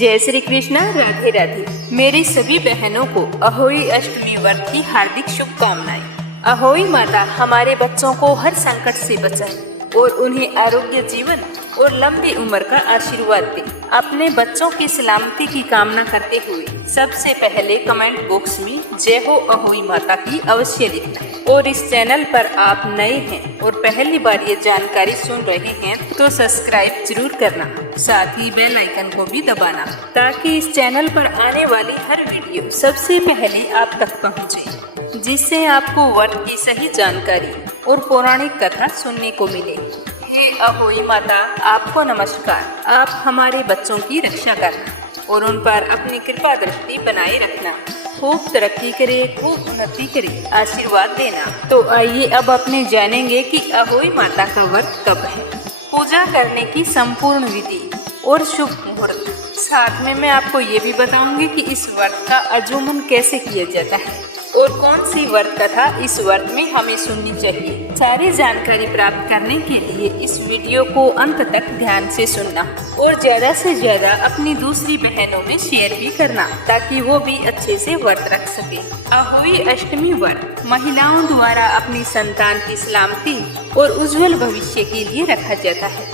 जय श्री कृष्णा, राधे राधे। मेरी सभी बहनों को अहोई अष्टमी व्रत की हार्दिक शुभकामनाएं। अहोई माता हमारे बच्चों को हर संकट से बचाए और उन्हें आरोग्य जीवन और लंबी उम्र का आशीर्वाद दे। अपने बच्चों की सलामती की कामना करते हुए सबसे पहले कमेंट बॉक्स में जय हो अहोई माता की अवश्य लिखना। और इस चैनल पर आप नए हैं और पहली बार ये जानकारी सुन रहे हैं तो सब्सक्राइब जरूर करना, साथ ही बेल आइकन को भी दबाना ताकि इस चैनल पर आने वाली हर वीडियो सबसे पहले आप तक पहुंचे, जिससे आपको व्रत की सही जानकारी और पौराणिक कथा सुनने को मिले। हे अहोई माता, आपको नमस्कार। आप हमारे बच्चों की रक्षा करना और उन पर अपनी कृपा दृष्टि बनाए रखना। खूब तरक्की करे, खूब उन्नति करे, आशीर्वाद देना। तो आइए अब अपने जानेंगे कि अहोई माता का व्रत कब है, पूजा करने की संपूर्ण विधि और शुभ मुहूर्त। साथ में मैं आपको ये भी बताऊंगी कि इस व्रत का आचमन कैसे किया जाता है और कौन सी व्रत कथा इस व्रत में हमें सुननी चाहिए। सारी जानकारी प्राप्त करने के लिए इस वीडियो को अंत तक ध्यान से सुनना और ज्यादा से ज्यादा अपनी दूसरी बहनों में शेयर भी करना ताकि वो भी अच्छे से व्रत रख सके। अहोई अष्टमी व्रत महिलाओं द्वारा अपनी संतान की सलामती और उज्जवल भविष्य के लिए रखा जाता है।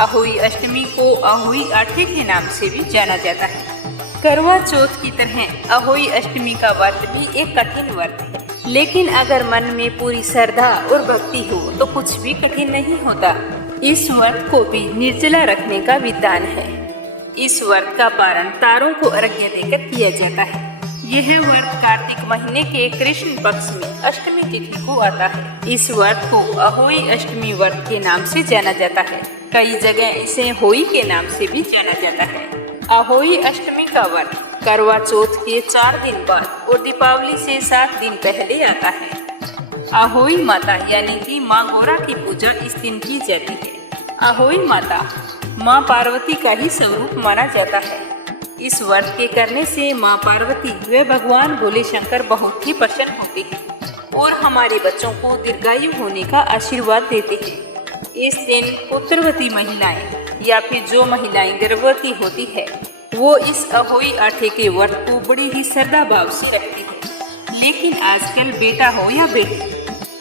अहोई अष्टमी को अहोई आठे के नाम से भी जाना जाता है। करवा चौथ की तरह अहोई अष्टमी का व्रत भी एक कठिन व्रत है, लेकिन अगर मन में पूरी श्रद्धा और भक्ति हो तो कुछ भी कठिन नहीं होता। इस व्रत को भी निर्जला रखने का विधान है। इस व्रत का पारण तारों को अर्घ्य देकर किया जाता है। यह व्रत कार्तिक महीने के कृष्ण पक्ष में अष्टमी तिथि को आता है। इस व्रत को अहोई अष्टमी व्रत के नाम से जाना जाता है। कई जगह इसे होई के नाम से भी जाना जाता है। अहोई अष्टमी का व्रत करवा चौथ के 4 दिन बाद और दीपावली से 7 दिन पहले आता है। अहोई माता यानी कि माँ गौरा की पूजा इस दिन की जाती है। अहोई माता माँ पार्वती का ही स्वरूप माना जाता है। इस व्रत के करने से माँ पार्वती व भगवान भोले शंकर बहुत ही प्रसन्न होते हैं और हमारे बच्चों को दीर्घायु होने का आशीर्वाद देते हैं। इस दिन पुत्रवती महिलाएं या फिर जो महिलाएं गर्भवती होती है वो इस अहोई आठे के व्रत को बड़ी ही श्रद्धा भाव से रखती है। लेकिन आजकल बेटा हो या बेटी,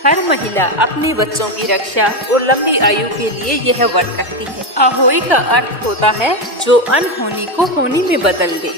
हर महिला अपने बच्चों की रक्षा और लंबी आयु के लिए यह व्रत रखती है। अहोई का अर्थ होता है जो अनहोनी को होनी में बदल दे।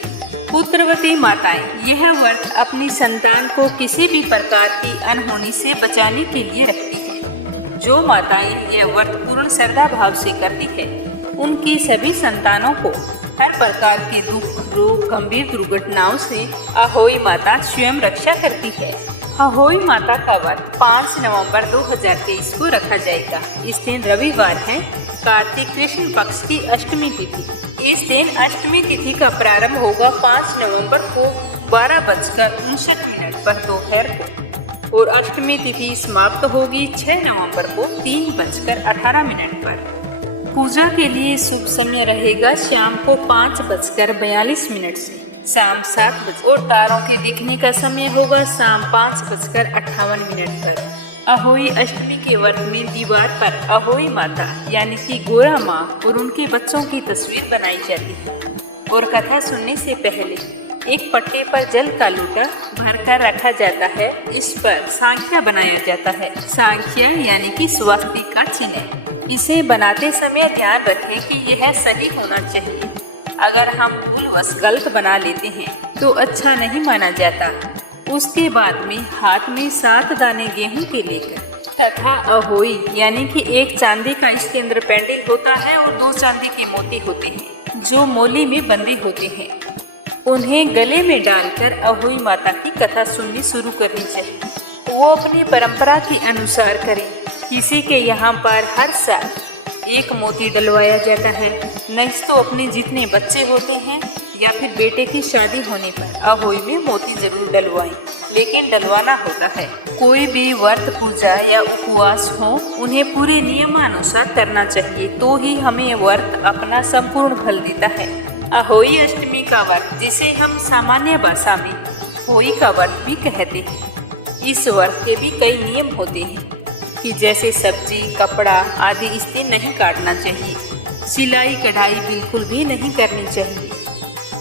पुत्रवती माताएं यह व्रत अपनी संतान को किसी भी प्रकार की अनहोनी से बचाने के लिए रखती है। जो माताएं यह व्रत पूर्ण श्रद्धा भाव से करती है उनकी सभी संतानों को हर प्रकार के दुख, रोग, गंभीर दुर्घटनाओं से अहोई माता स्वयं रक्षा करती है। अहोई माता का व्रत 5 नवंबर 2023 को रखा जाएगा। इस दिन रविवार है, कार्तिक कृष्ण पक्ष की अष्टमी तिथि। इस दिन अष्टमी तिथि का प्रारंभ होगा 5 नवंबर को 12:59 पर दोपहर को और अष्टमी तिथि समाप्त होगी 6 नवंबर को 3:18 पर। पूजा के लिए शुभ समय रहेगा शाम को 5:42 से शाम 7 बजे और तारों के दिखने का समय होगा शाम 5:58 पर। अहोई अष्टमी के व्रत में दीवार पर अहोई माता यानी कि गोरा माँ और उनके बच्चों की तस्वीर बनाई जाती है और कथा सुनने से पहले एक पट्टे पर जल का लोटा भरकर रखा जाता है। इस पर सांख्या बनाया जाता है। सांख्या यानी कि स्वास्तिक का चिन्ह। इसे बनाते समय ध्यान रखें कि यह सही होना चाहिए। अगर हम भूलवश गलत बना लेते हैं तो अच्छा नहीं माना जाता। उसके बाद में हाथ में 7 दाने गेहूं के लेकर तथा अहोई यानी कि एक चांदी का इसके अंदर पेंडल होता है और 2 चांदी के मोती होते हैं जो मोली में बंधे होते हैं, उन्हें गले में डालकर अहोई माता की कथा सुननी शुरू करनी चाहिए। वो अपनी परंपरा के अनुसार करें। किसी के यहाँ पर हर साल एक मोती डलवाया जाता है, नहीं तो अपने जितने बच्चे होते हैं या फिर बेटे की शादी होने पर अहोई में मोती जरूर डलवाएं, लेकिन डलवाना होता है। कोई भी व्रत, पूजा या उपवास हो उन्हें पूरे नियमानुसार करना चाहिए, तो ही हमें व्रत अपना संपूर्ण फल देता है। अहोई अष्टमी का व्रत जिसे हम सामान्य भाषा में होई का व्रत भी कहते हैं। इस व्रत के भी कई नियम होते हैं कि जैसे सब्जी, कपड़ा आदि इस दिन नहीं काटना चाहिए। सिलाई कढ़ाई बिल्कुल भी नहीं करनी चाहिए।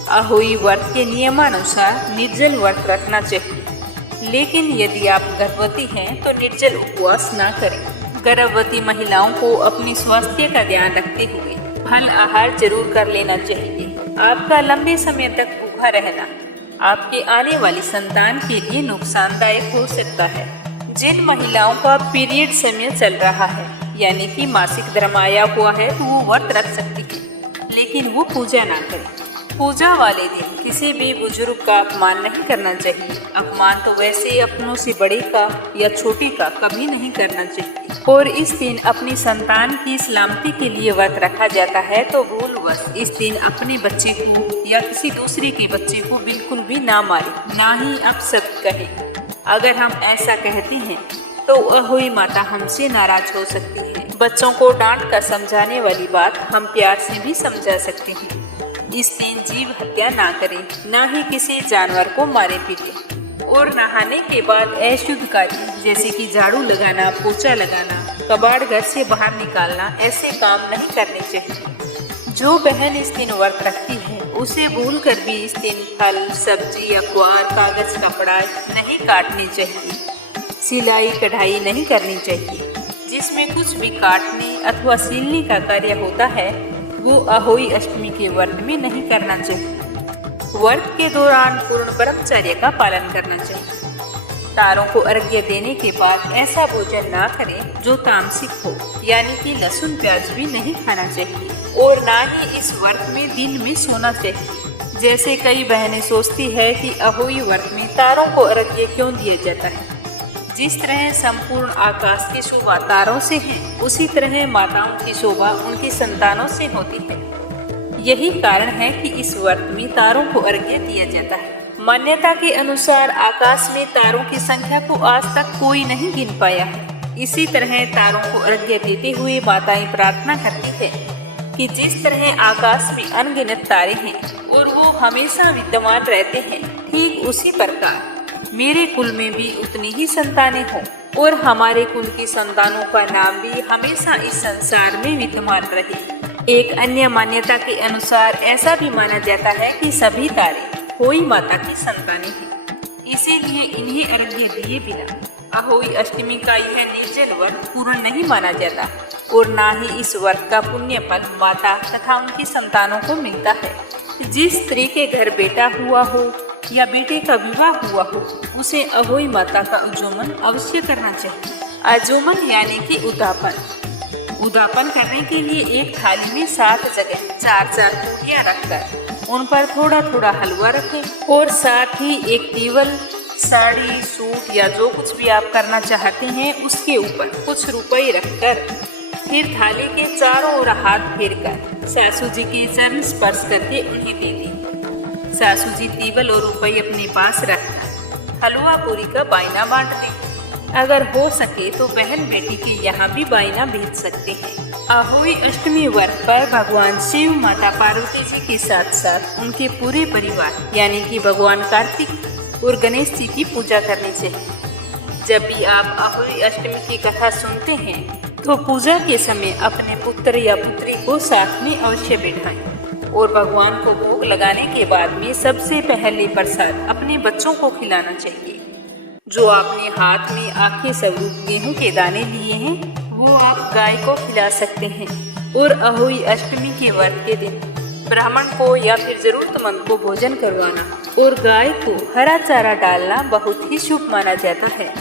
अहोई व्रत के नियमानुसार निर्जल व्रत रखना चाहिए, लेकिन यदि आप गर्भवती हैं तो निर्जल उपवास ना करें। गर्भवती महिलाओं को अपनी स्वास्थ्य का ध्यान रखते हुए फल आहार जरूर कर लेना चाहिए। आपका लंबे समय तक भूखा रहना आपके आने वाली संतान के लिए नुकसानदायक हो सकता है। जिन महिलाओं का पीरियड समय चल रहा है यानी कि मासिक धर्म आया हुआ है तो वो व्रत रख सकती है, लेकिन वो पूजा ना करें। पूजा वाले दिन किसी भी बुजुर्ग का अपमान नहीं करना चाहिए। अपमान तो वैसे अपनों से बड़े का या छोटे का कभी नहीं करना चाहिए। और इस दिन अपनी संतान की सलामती के लिए व्रत रखा जाता है, तो भूलवश इस दिन अपने बच्चे को या किसी दूसरे के बच्चे को बिल्कुल भी ना मारे, ना ही अपशब्द कहे। अगर हम ऐसा कहते हैं तो अहोई माता हमसे नाराज हो सकती है। बच्चों को डांट कर समझाने वाली बात हम प्यार से भी समझा सकते हैं। इस दिन जीव हत्या ना करें, ना ही किसी जानवर को मारे पीटे। और नहाने के बाद अशुद्ध कार्य जैसे कि झाड़ू लगाना, पोछा लगाना, कबाड़ घर से बाहर निकालना, ऐसे काम नहीं करने चाहिए। जो बहन इस दिन व्रत रखती है उसे भूलकर भी इस दिन फल, सब्जी, अखबार, कागज, कपड़ा नहीं काटने चाहिए। सिलाई कढ़ाई नहीं करनी चाहिए। जिसमें कुछ भी काटने अथवा सीलने का कार्य होता है वो अहोई अष्टमी के व्रत में नहीं करना चाहिए। व्रत के दौरान पूर्ण ब्रह्मचर्य का पालन करना चाहिए। तारों को अर्घ्य देने के बाद ऐसा भोजन ना करें जो तामसिक हो, यानी कि लहसुन प्याज भी नहीं खाना चाहिए। और ना ही इस व्रत में दिन में सोना चाहिए। जैसे कई बहनें सोचती है कि अहोई व्रत में तारों को अर्घ्य क्यों दिया जाता है। जिस तरह संपूर्ण आकाश की शोभा तारों से है, उसी तरह माताओं की शोभा उनकी संतानों से होती है। यही कारण है कि इस व्रत में तारों को अर्घ्य दिया जाता है। मान्यता के अनुसार आकाश में तारों की संख्या को आज तक कोई नहीं गिन पाया है। इसी तरह तारों को अर्घ्य देते हुए माताएं प्रार्थना करती है कि जिस तरह आकाश में अनगिनत तारे हैं और वो हमेशा विद्यमान रहते हैं, ठीक उसी प्रकार मेरे कुल में भी उतनी ही संतानें हों और हमारे कुल की संतानों का नाम भी हमेशा इस संसार में विद्यमान रहे। एक अन्य मान्यता के अनुसार ऐसा भी माना जाता है कि सभी तारे अहोई माता की संतानें हैं, इसीलिए इन्हें अर्घ्य दिए बिना अहोई अष्टमी का यह निर्जल व्रत पूर्ण नहीं माना जाता और ना ही इस व्रत का पुण्य फल माता तथा उनकी संतानों को मिलता है। जिस स्त्री के घर बेटा हुआ हो या बेटे का विवाह हुआ हो उसे अहोई माता का उद्यापन अवश्य करना चाहिए। आजोमन यानी कि उद्यापन करने के लिए एक थाली में 7 जगह 4-4 रोटियां रखकर उन पर थोड़ा थोड़ा हलवा रखें और साथ ही एक टेबल, साड़ी, सूट या जो कुछ भी आप करना चाहते हैं उसके ऊपर कुछ रुपए रखकर फिर थाली के चारों ओर हाथ फेरकर सासू जी के चरण स्पर्श करके उन्हें दे दें। सासू जी टेबल और रुपए अपने पास रखकर हलवा पूरी का बायना बांट दें। अगर हो सके तो बहन बेटी के यहाँ भी बायना भेज सकते हैं। अहोई अष्टमी व्रत पर भगवान शिव, माता पार्वती जी के साथ साथ उनके पूरे परिवार यानी कि भगवान कार्तिक और गणेश जी की पूजा करनी चाहिए। जब भी आप अहोई अष्टमी की कथा सुनते हैं तो पूजा के समय अपने पुत्र या पुत्री को साथ में अवश्य बैठाएं और भगवान को भोग लगाने के बाद में सबसे पहले प्रसाद अपने बच्चों को खिलाना चाहिए। जो आपने हाथ में आखे स्वरूप गेहूं के दाने लिए हैं वो आप गाय को खिला सकते हैं। और अहोई अष्टमी के व्रत के दिन ब्राह्मण को या फिर जरूरतमंद को भोजन करवाना और गाय को हरा चारा डालना बहुत ही शुभ माना जाता है।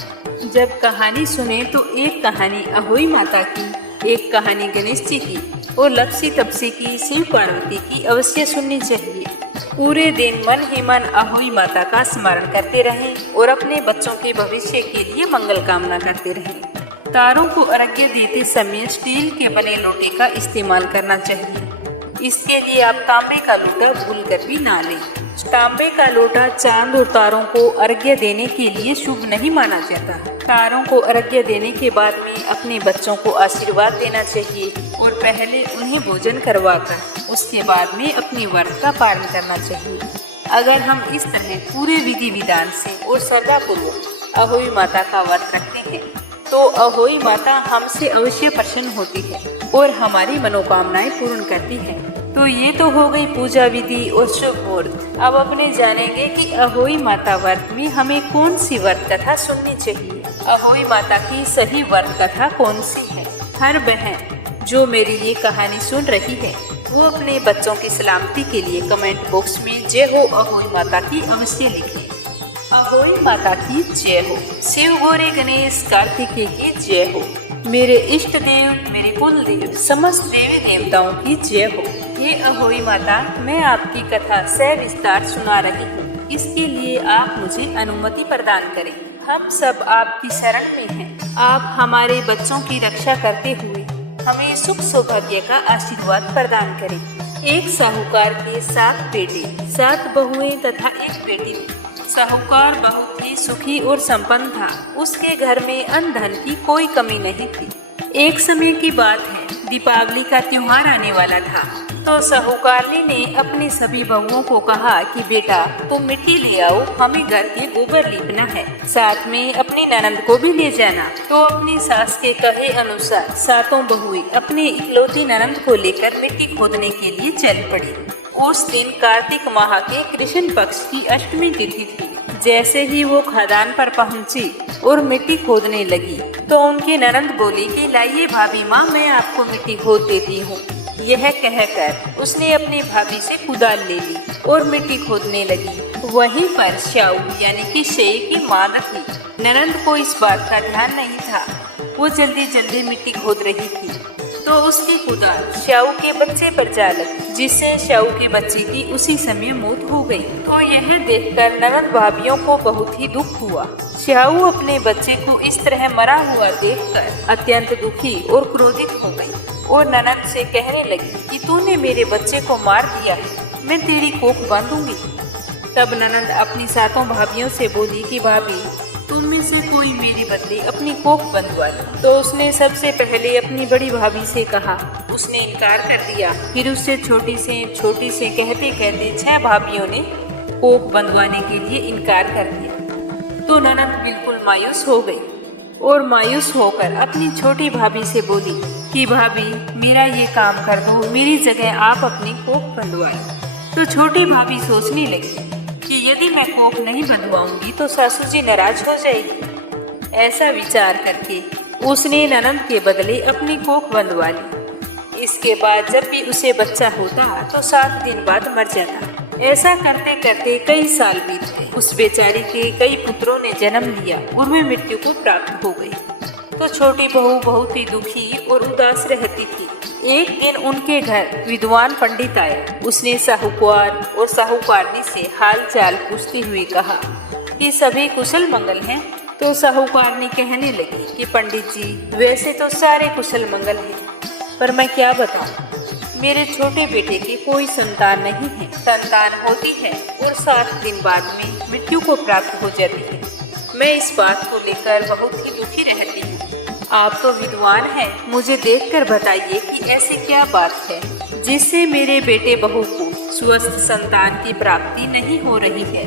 जब कहानी सुने तो एक कहानी अहोई माता की, एक कहानी गणेश जी की और लपसी तपसी की शिव पार्वती की अवश्य सुननी चाहिए। पूरे दिन मन ही मन अहोई माता का स्मरण करते रहें और अपने बच्चों के भविष्य के लिए मंगल कामना करते रहें। तारों को अर्घ्य देते समय स्टील के बने लोटे का इस्तेमाल करना चाहिए। इसके लिए आप तांबे का लोटा भूल कर भी ना लें। तांबे का लोटा चांद और तारों को अर्घ्य देने के लिए शुभ नहीं माना जाता। तारों को अर्घ्य देने के बाद में अपने बच्चों को आशीर्वाद देना चाहिए और पहले उन्हें भोजन करवाकर उसके बाद में अपने व्रत का पालन करना चाहिए। अगर हम इस तरह पूरे विधि विधान से और श्रद्धापूर्वक अहोई माता का व्रत रखते हैं तो अहोई माता हमसे अवश्य प्रसन्न होती है और हमारी मनोकामनाएं पूर्ण करती है। तो ये तो हो गई पूजा विधि और शुभ मुहूर्त। अब अपने जानेंगे कि अहोई माता व्रत में हमें कौन सी व्रत कथा सुननी चाहिए। अहोई माता की सही व्रत कथा कौन सी है? हर बहन जो मेरी ये कहानी सुन रही है वो अपने बच्चों की सलामती के लिए कमेंट बॉक्स में जय हो अहोई माता की अवश्य लिखें। अहोई माता की जय हो। शिव गौरी गणेश कार्तिकेय की जय हो। मेरे इष्ट देव, मेरे कुल देव, समस्त देवी देवताओं की जय हो। हे अहोई माता, मैं आपकी कथा सविस्तार सुना रही हूँ। इसके लिए आप मुझे अनुमति प्रदान करें। हम सब आपकी शरण में हैं। आप हमारे बच्चों की रक्षा करते हुए हमें सुख सौभाग्य का आशीर्वाद प्रदान करें। एक साहूकार के 7 बेटे, 7 बहुएं तथा एक बेटी थी। साहूकार बहुत ही सुखी और संपन्न था। उसके घर में अन्न धन की कोई कमी नहीं थी। एक समय की बात है, दीपावली का त्योहार आने वाला था। तो साहूकारनी ने अपनी सभी बहुओं को कहा कि बेटा तुम मिट्टी ले आओ, हमें घर के गोबर लीपना है। साथ में अपनी ननंद को भी ले जाना। तो अपनी सास के कहे अनुसार 7 बहुएं अपनी इकलौती ननंद को लेकर मिट्टी खोदने के लिए चल पड़ी। उस दिन कार्तिक माह के कृष्ण पक्ष की अष्टमी तिथि थी। जैसे ही वो खदान पर पहुंची और मिट्टी खोदने लगी तो उनकी ननंद बोली कि लाइए भाभी माँ, मैं आपको मिट्टी खोद देती हूँ। यह कहकर उसने अपनी भाभी से कुदाल ले ली और मिट्टी खोदने लगी। वहीं पर श्याऊ यानी कि शेय की माँ थी। ननंद को इस बात का ध्यान नहीं था। वो जल्दी जल्दी मिट्टी खोद रही थी तो उसकी कुदाल श्याऊ के बच्चे पर जा लगी, जिससे श्याऊ के बच्चे की उसी समय मौत हो गई। तो यह देखकर ननंद भाभियों को बहुत ही दुख हुआ। श्याऊ अपने बच्चे को इस तरह मरा हुआ देखकर अत्यंत दुखी और क्रोधित हो गई और ननंद से कहने लगी कि तूने मेरे बच्चे को मार दिया है, मैं तेरी कोख बांधूंगी। तब ननंद अपनी 7 भाभियों से बोली कि भाभी तुम में से कोई मेरे बदले अपनी कोख बंधवा लो। तो उसने सबसे पहले अपनी बड़ी भाभी से कहा। उसने इनकार कर दिया। फिर उससे छोटी से कहते कहते 6 भाभियों ने कोख बंधवाने के लिए इनकार कर दिया। तो ननंद बिल्कुल मायूस हो गई और मायूस होकर अपनी छोटी भाभी से बोली कि भाभी मेरा ये काम कर दो, मेरी जगह आप अपनी कोख बंधवा लो। तो छोटी भाभी सोचने लगी कि यदि मैं कोख नहीं बंधवाऊंगी तो सासू जी नाराज हो जाएगी। ऐसा विचार करके उसने ननंद के बदले अपनी कोख बंधवा ली। इसके बाद जब भी उसे बच्चा होता तो 7 दिन बाद मर जाता। ऐसा करते करते कई साल बीत गए। उस बेचारी के कई पुत्रों ने जन्म लिया और वे मृत्यु को प्राप्त हो गई। तो छोटी बहू बहुत ही दुखी और उदास रहती थी। एक दिन उनके घर विद्वान पंडित आया। उसने साहूकार और साहूकारनी से हाल चाल पूछते हुए कहा कि सभी कुशल मंगल हैं। तो साहूकारनी कहने लगी कि पंडित जी वैसे तो सारे कुशल मंगल हैं, पर मैं क्या बताऊं, मेरे छोटे बेटे की कोई संतान नहीं है। संतान होती है और 7 दिन बाद में मृत्यु को प्राप्त हो जाती है। मैं इस बात को लेकर बहुत ही दुखी रहती हूँ। आप तो विद्वान हैं, मुझे देखकर बताइए कि ऐसी क्या बात है जिससे मेरे बेटे बहू को स्वस्थ संतान की प्राप्ति नहीं हो रही है।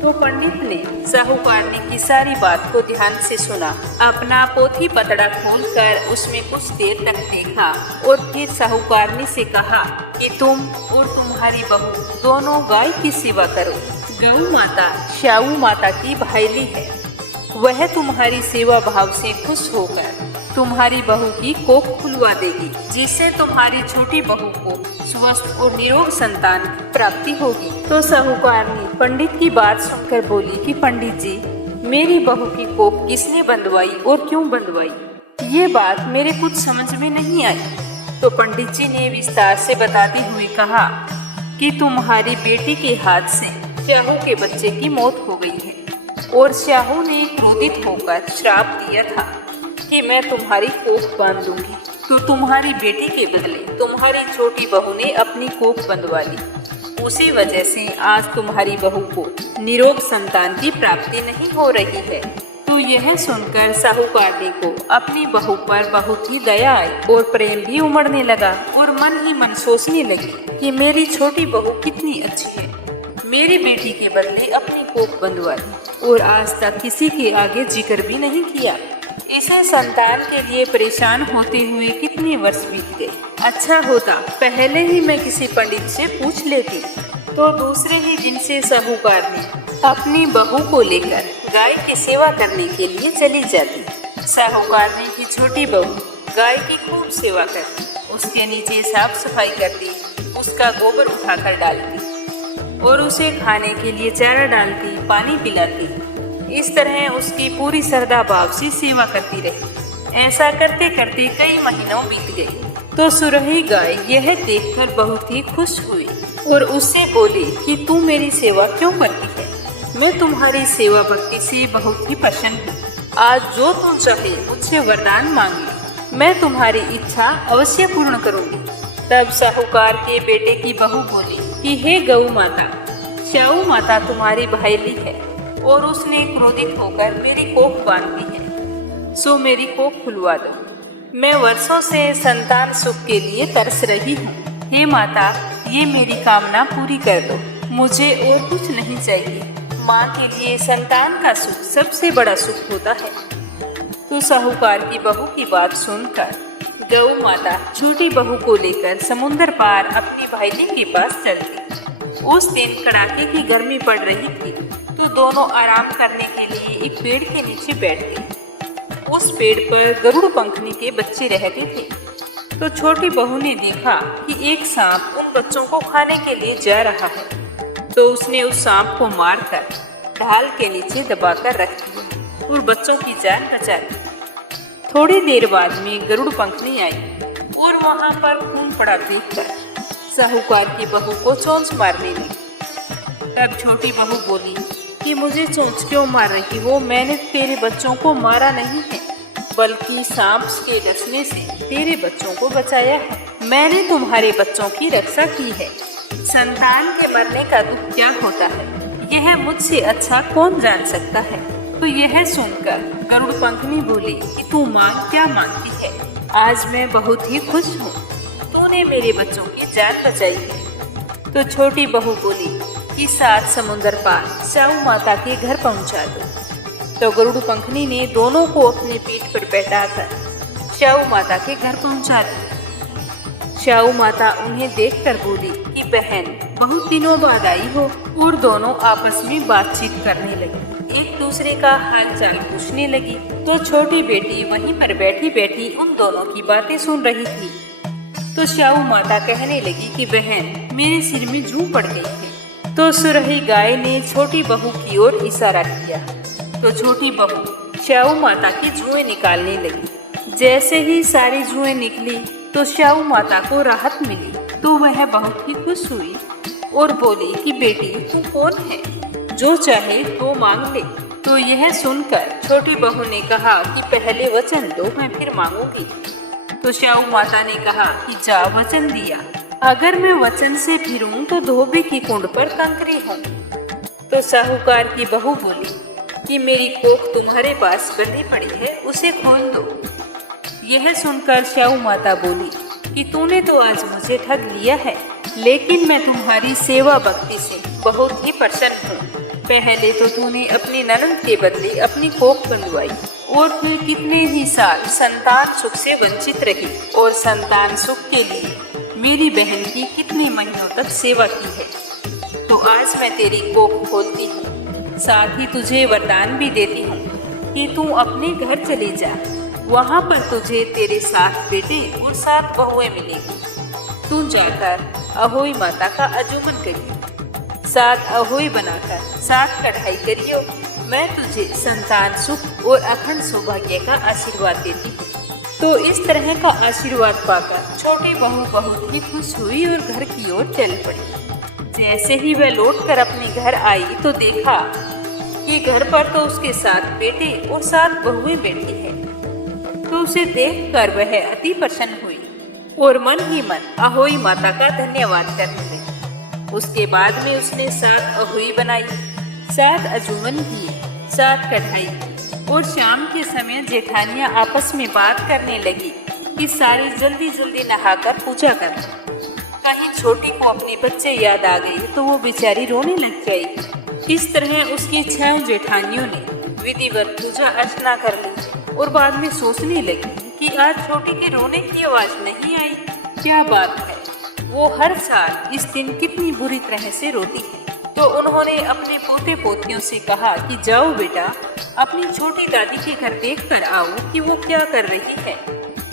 तो पंडित ने साहूकारनी की सारी बात को ध्यान से सुना। अपना पोथी पतड़ा खोलकर उसमें कुछ देर तक देखा और फिर साहूकारनी से कहा कि तुम और तुम्हारी बहू दोनों गाय की सेवा करो। गौ माता श्याऊ माता की भाईली है। वह तुम्हारी सेवा भाव से खुश होकर तुम्हारी बहू की कोख खुलवा देगी, जिससे तुम्हारी छोटी बहू को स्वस्थ और निरोग संतान की प्राप्ति होगी। तो साहूकारनी पंडित की बात सुनकर बोली कि पंडित जी मेरी बहू की कोख किसने बंधवाई और क्यों बंधवाई, ये बात मेरे कुछ समझ में नहीं आई। तो पंडित जी ने विस्तार से बताते हुए कहा कि तुम्हारी बेटी के हाथ से श्याहू के बच्चे की मौत हो गई है और श्याहू ने क्रोधित होकर श्राप दिया था कि मैं तुम्हारी कोख बांध दूंगी। तो तुम्हारी बेटी के बदले तुम्हारी छोटी बहू ने अपनी कोख बंधवा ली। उसी वजह से आज तुम्हारी बहू को निरोग संतान की प्राप्ति नहीं हो रही है। तो यह सुनकर साहूकारनी को अपनी बहू पर बहुत ही दया आई और प्रेम भी उमड़ने लगा और मन ही मन सोचने लगी कि मेरी छोटी बहू कितनी अच्छी है। मेरी बेटी के बदले अपनी कोख बंधवा ली और आज तक किसी के आगे जिक्र भी नहीं किया। इसे संतान के लिए परेशान होते हुए कितने वर्ष बीत गए। अच्छा होता पहले ही मैं किसी पंडित से पूछ लेती। तो दूसरे ही दिन से साहूकार ने अपनी बहू को लेकर गाय की सेवा करने के लिए चली जाती। साहूकार ने की छोटी बहू गाय की खूब सेवा करती, उसके नीचे साफ सफाई करती, उसका गोबर उठाकर डालती और उसे खाने के लिए चारा डालती, पानी पिलाती। इस तरह उसकी पूरी श्रद्धा भाव से सेवा करती रही। ऐसा करते करते कई महीनों बीत गए तो सुरही गाय यह देखकर बहुत ही खुश हुई और उससे बोली कि तू मेरी सेवा क्यों करती है? मैं तुम्हारी सेवा भक्ति से बहुत ही प्रसन्न हूँ। आज जो तुम चाहे मुझसे वरदान मांग लो, मैं तुम्हारी इच्छा अवश्य पूर्ण करूंगी। तब साहूकार के बेटे की बहू बोली कि हे गौ माता, श्याऊ माता तुम्हारी भाईली है और उसने क्रोधित होकर मेरी कोख बांध दी है, सो मेरी कोख खुलवा दो। मैं वर्षों से संतान सुख के लिए तरस रही हूँ। हे माता, ये मेरी कामना पूरी कर दो, मुझे और कुछ नहीं चाहिए। माँ के लिए संतान का सुख सबसे बड़ा सुख होता है। तो साहूकार की बहू की बात सुनकर गौ माता छोटी बहू को लेकर समुद्र पार अपनी भाईली के पास चल गई। उस दिन कड़ाके की गर्मी पड़ रही थी तो दोनों आराम करने के लिए एक पेड़ के नीचे बैठ गए। उस पेड़ पर गरुड़ पंखनी के बच्चे रहते थे। तो छोटी बहू ने देखा कि एक सांप उन बच्चों को खाने के लिए जा रहा है, तो उसने उस सांप को मारकर ढाल के नीचे दबाकर रख दिया और बच्चों की जान बचा ली। थोड़ी देर बाद में गरुड़ पंखनी आई और वहां पर खून पड़ा देखकर साहूकार की बहू को चोंच मारने लगी। तब छोटी बहू बोली कि मुझे चोंच क्यों मार रही हो? मैंने तेरे बच्चों को मारा नहीं है, बल्कि सांप के डसने से तेरे बच्चों को बचाया है। मैंने तुम्हारे बच्चों की रक्षा की है। संतान के मरने का दुख क्या होता है, यह मुझसे अच्छा कौन जान सकता है? तो यह सुनकर गरुड़ पंखनी बोली कि तू मांग क्या मांगती है? आज मैं बहुत ही खुश हूँ, तूने मेरे बच्चों की जान बचाई है। तो छोटी बहू बोली कि 7 समुंदर पार श्याऊ माता के घर पहुँचा दो। तो गरुड़ पंखनी ने दोनों को अपने पीठ पर बैठाकर श्याऊ माता के घर पहुँचा दिया। श्याऊ माता उन्हें देखकर बोली कि बहन, बहुत दिनों बाद आई हो। और दोनों आपस में बातचीत करने लगी, एक दूसरे का हाल चाल पूछने लगी। तो छोटी बेटी वहीं पर बैठी बैठी उन दोनों की बातें सुन रही थी। तो श्याऊ माता कहने लगी कि बहन, मेरे सिर में जूं पड़ गई है। तो सुरही गाय ने छोटी बहू की ओर इशारा किया तो छोटी बहू श्याऊ माता की जुएं निकालने लगी। जैसे ही सारी जुएं निकली तो श्याऊ माता को राहत मिली, तो वह बहुत ही खुश हुई और बोली कि बेटी, तू कौन है? जो चाहे तो मांग ले। तो यह सुनकर छोटी बहू ने कहा कि पहले वचन दो, मैं फिर मांगूंगी। तो श्याऊ माता ने कहा कि जा, वचन दिया, अगर मैं वचन से फिरूं तो धोबी की कुंड पर कंकरी हूँ। तो साहूकार की बहू बोली कि मेरी कोख तुम्हारे पास बंधी पड़ी है, उसे खोल दो। यह सुनकर श्याऊ माता बोली कि तूने तो आज मुझे ठग लिया है, लेकिन मैं तुम्हारी सेवा भक्ति से बहुत ही प्रसन्न हूँ। पहले तो तूने अपनी ननद के बदले अपनी कोख बंधवाई और फिर कितने ही साल संतान सुख से वंचित रही और संतान सुख के लिए मेरी बहन की कितनी महीनों तक सेवा की है। तो आज मैं तेरी कोख खोलती हूँ, साथ ही तुझे वरदान भी देती हूँ कि तू अपने घर चली जा। वहाँ पर तुझे तेरे 7 बेटे और 7 बहुएं मिलेगी। तू जाकर अहोई माता का आचमन करियो, 7 अहोई बनाकर 7 कढ़ाई करियो। मैं तुझे संतान सुख और अखंड सौभाग्य का आशीर्वाद देती हूँ। तो इस तरह का आशीर्वाद पाकर छोटी बहू बहुत ही खुश हुई और घर की ओर चल पड़ी। जैसे ही वह लौटकर अपने घर आई तो देखा कि घर पर तो उसके 7 बेटे और 7 बहुएं बैठी हैं। तो उसे देखकर वह अति प्रसन्न हुई और मन ही मन अहोई माता का धन्यवाद करने लगी। उसके बाद में उसने 7 अहोई बनाई, 7 अजूमन किए, 7 कढ़ाई और शाम के समय जेठानियां आपस में बात करने लगी कि सारी जल्दी जल्दी नहाकर पूजा कर। कहीं छोटी को अपने बच्चे याद आ गए तो वो बेचारी रोने लग गई। इस तरह उसकी 6 जेठानियों ने विधिवत पूजा अर्चना कर ली और बाद में सोचने लगी कि आज छोटी के रोने की आवाज नहीं आई। क्या बात है, वो हर साल इस दिन कितनी बुरी तरह से रोती है। तो उन्होंने अपने पोते पोतियों से कहा कि जाओ बेटा, अपनी छोटी दादी के घर देख कर आओ कि वो क्या कर रही है।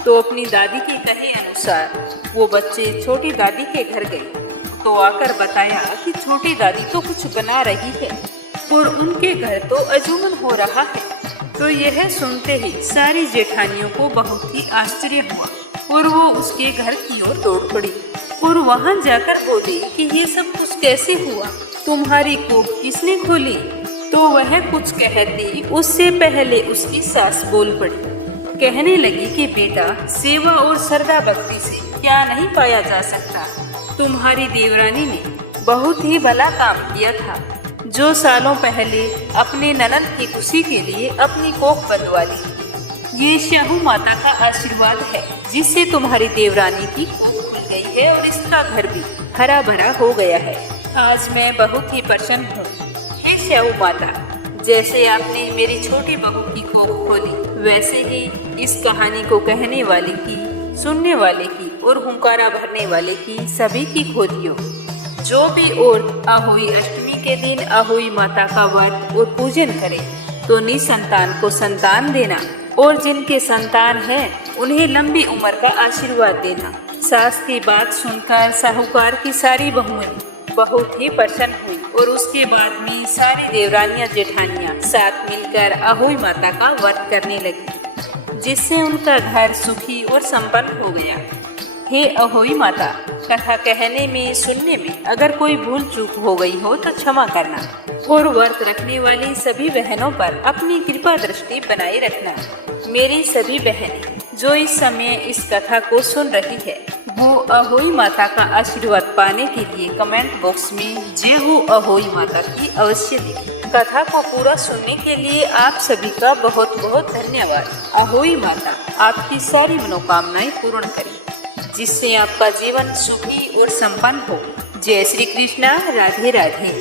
तो अपनी दादी के कहे अनुसार वो बच्चे छोटी दादी के घर गए तो आकर बताया कि छोटी दादी तो कुछ बना रही है और उनके घर तो अजूमन हो रहा है। तो यह सुनते ही सारी जेठानियों को बहुत ही आश्चर्य हुआ और वो उसके घर की ओर दौड़ पड़ी और वहां जाकर बोली कि ये सब कुछ कैसे हुआ, तुम्हारी कूप किसने खोली। तो वह कुछ कहती उससे पहले उसकी सास बोल पड़ी। कहने लगी कि बेटा, सेवा और श्रद्धा भक्ति से क्या नहीं पाया जा सकता। तुम्हारी देवरानी ने बहुत ही भला काम किया था, जो सालों पहले अपने ननद की खुशी के लिए अपनी कोख बंधवा ली। ये शाहू माता का आशीर्वाद है जिससे तुम्हारी देवरानी की कोख खुल गई है और इसका घर भी हरा भरा हो गया है। आज मैं बहुत ही प्रसन्न हूँ। हे शाहू माता, जैसे आपने मेरी छोटी बहू की कोख खोली, वैसे ही इस कहानी को कहने वाले की, सुनने वाले की और हुंकारा भरने वाले की सभी की खोलियो। जो भी और अहोई अष्टमी के दिन अहोई माता का व्रत और पूजन करे तो निसंतान को संतान देना और जिनके संतान है उन्हें लंबी उम्र का आशीर्वाद देना। सास की बात सुनकर साहूकार की सारी बहुएं बहुत ही प्रसन्न हुई और उसके बाद में सारी देवरानियां जेठानियां साथ मिलकर अहोई माता का व्रत करने लगी, जिससे उनका घर सुखी और संपन्न हो गया। हे अहोई माता, कथा कहने में, सुनने में अगर कोई भूल चूक हो गई हो तो क्षमा करना और व्रत रखने वाली सभी बहनों पर अपनी कृपा दृष्टि बनाए रखना। मेरी सभी बहनें जो इस समय इस कथा को सुन रही है, वो अहोई माता का आशीर्वाद पाने के लिए कमेंट बॉक्स में जय हो अहोई माता की अवश्य लिखें। कथा को पूरा सुनने के लिए आप सभी का बहुत बहुत धन्यवाद। अहोई माता आपकी सारी मनोकामनाएं पूर्ण करें, जिससे आपका जीवन सुखी और संपन्न हो। जय श्री कृष्णा, राधे राधे।